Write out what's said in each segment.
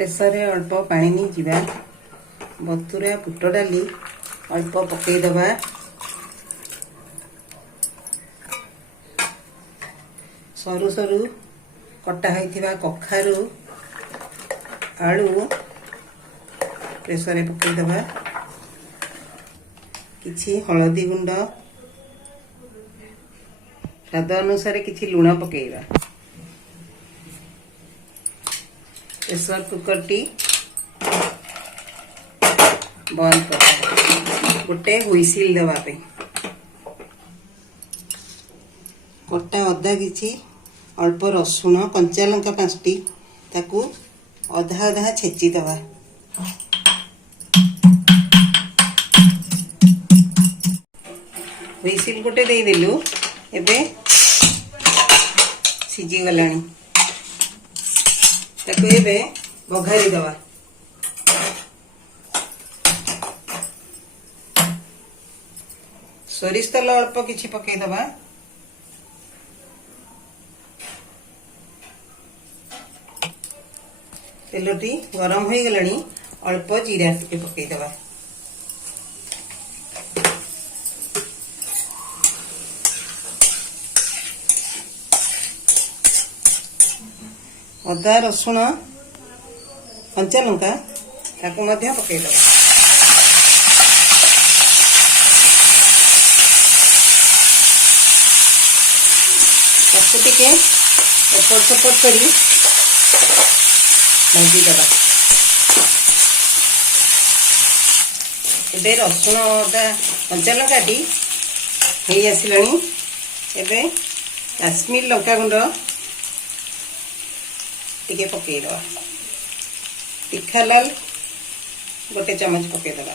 Pressure रे अल्प पानी नहीं जीवा बतुरा बुट डाली अल्प पकईदबा सरू सरू कटा होइथिबा कखारू आलू प्रेसर रे पकईदबा किछि हलदी गुंड स्वाद अनुसार किछि लुण पकईबा प्रेसर कुकर टी बंद कर गोटे हुइसिल देवा पे कटा अदा किछि अल्प रसुण कंचा लंका 5टी ताकू अधा अधा छेची दवा हुइसिल गोटे दे देलु एबे सिजी गलानी ताकू एबे बघारी दवा सोरिष तेल अल्प किछि पकई दवा तेलटी गरम हो गलानी अल्प जीरा टिके पकई दवा अदा रसुण कंचा लंका ताकू मध्य पकई दवा ताकू टिके एपट सेपट करी भाजी दवा एबे रसुण अदा कंचा लंका टी हेई आसिलानी एबे काश्मीर लंका गुंड टिके पकई दवा तीखा लाल गोटे चमच पकई दवा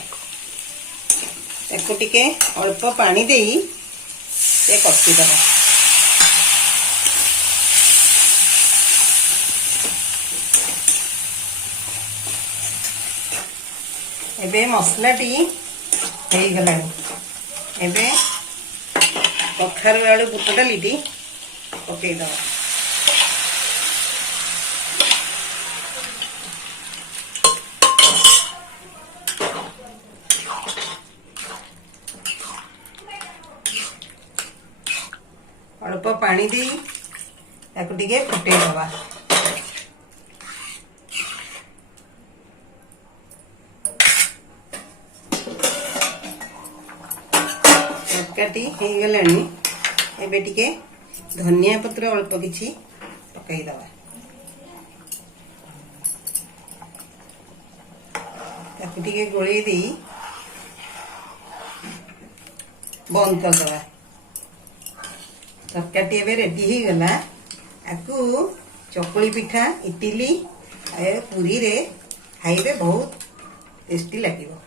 ताकू टिके अल्प पानी देई ते कषि दवा एबे मसला टी हेई गलानी एबे कखारू आलू बुट डाली टी पकई दवा अल्प पानी दी ताकू टिके फुटे दवा तरकाटी हो गलानी एबे टिके धनिया पत्र अल्प किछि पकई दवा ताकू टिके गोळेई दी बंद कर दवा तरकारी एबे रेडी हो गला आकू चकुली पिठा इडली पूरी रे खाइबे बहुत टेस्टी लागिबो।